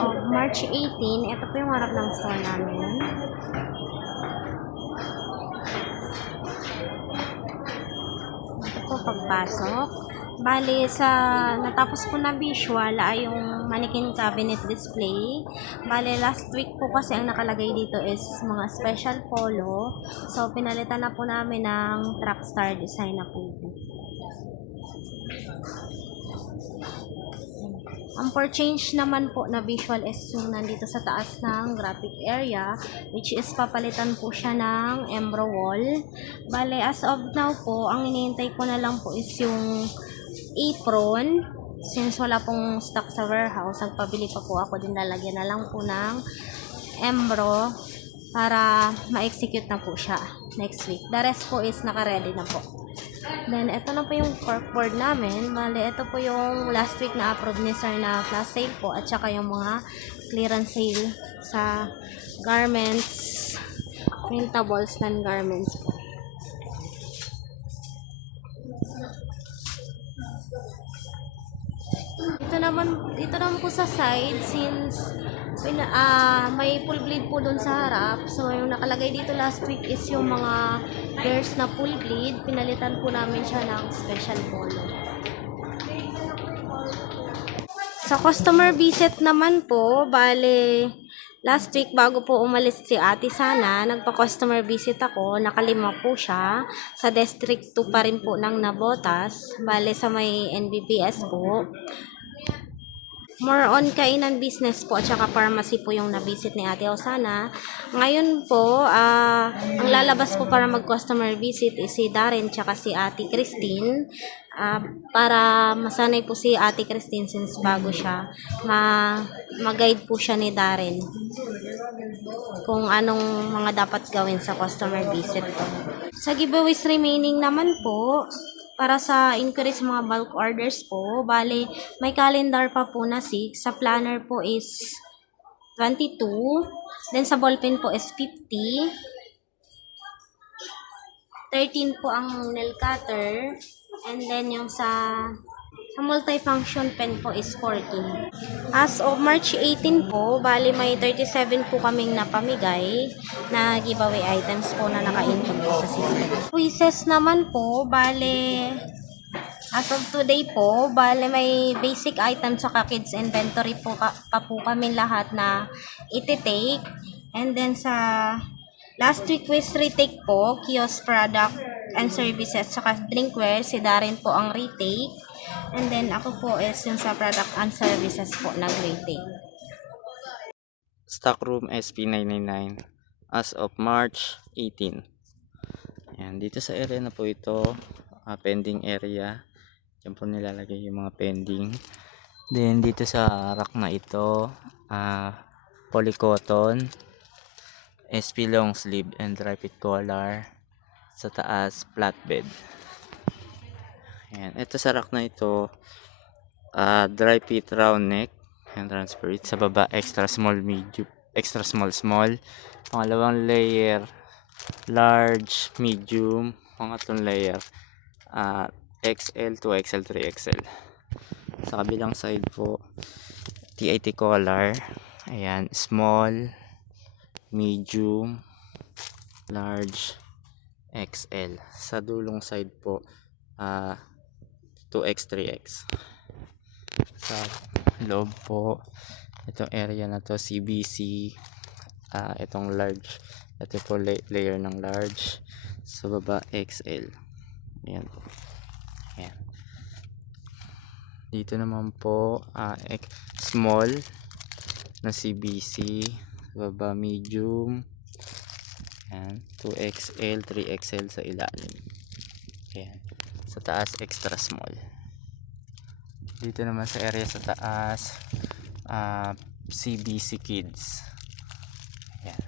of March 18, ito po yung harap ng store namin. Ito po pagpasok. Bali, natapos po na visual ay yung mannequin cabinet display. Bali, last week po kasi ang nakalagay dito is mga special polo. So, pinalitan na po namin ng Trackstar design na po. Ang for change naman po na visual is yung nandito sa taas ng graphic area, which is papalitan po siya ng embro wall. Bale, as of now po, ang hinihintay ko na lang po is yung apron. Since wala pong stock sa warehouse, nagpabili pa po ako din, lalagyan na lang po ng embro para ma-execute na po siya next week. The rest po is naka-ready na po. Then, ito na po yung corkboard namin. Bale, ito po yung last week na approved ni sir na flash sale po at saka yung mga clearance sale sa garments, printables ng garments po. Dito naman po sa side, since may full bleed po dun sa harap. So, yung nakalagay dito last week is yung mga bears na full bleed. Pinalitan po namin siya ng special polo. Sa customer visit naman po, bale, last week bago po umalis si Ate Sana, nagpa-customer visit ako. Nakalima po siya. Sa District 2 pa rin po ng Nabotas. Bale, sa may NBBS po. More on kainan business po at saka pharmacy po yung na-visit ni Ate Osana. Ngayon po, ang lalabas po para mag-customer visit is si Darren tsaka si Ate Christine. Para masanay po si Ate Christine since bago siya. Mag-guide po siya ni Darren kung anong mga dapat gawin sa customer visit po. Sa giveaways remaining naman po, para sa inquiry sa mga bulk orders po, bale, may calendar pa po na 6. Sa planner po is 22. Then sa ballpen po is 50. 13 po ang nail cutter. And then yung sa multifunction pen po is 14. As of March 18 po, bali may 37 po kaming napamigay na giveaway items po na naka-include sa system. Quizzes naman po, bali as of today po, bali may basic items sa kids inventory po pa po kami lahat na iti-take. And then sa last week quiz retake po, kiosk product and services saka drinkware, si Darren po ang retake. And then ako po is yung sa product and services po nag-retake. Stockroom SP999 as of March 18. Ayan, dito sa area na po ito, pending area. Diyan po nilalagay yung mga pending. Then dito sa rack na ito, polycotton, SP long sleeve and dry fit collar. Sa taas, flatbed. Ayan, ito sa rack na ito, dry fit round neck and transparent. Sa baba, extra small medium, extra small small. Pangalawang layer, large medium. Pangatlong layer, XL 2 XL 3 XL. Sa kabilang side po, TIT collar. Ayan, small, medium, large, XL. Sa dulong side po, 2X 3X. Sa loob po, itong area na to CBC, itong large, ito po layer ng large. Sa baba XL. Ayan po. Ayan. Dito naman po small na CBC. Sa baba medium. Ayan, 2XL 3XL sa ilalim. Ayan. Sa taas extra small. Dito naman sa area sa taas, CBC kids. Ayan.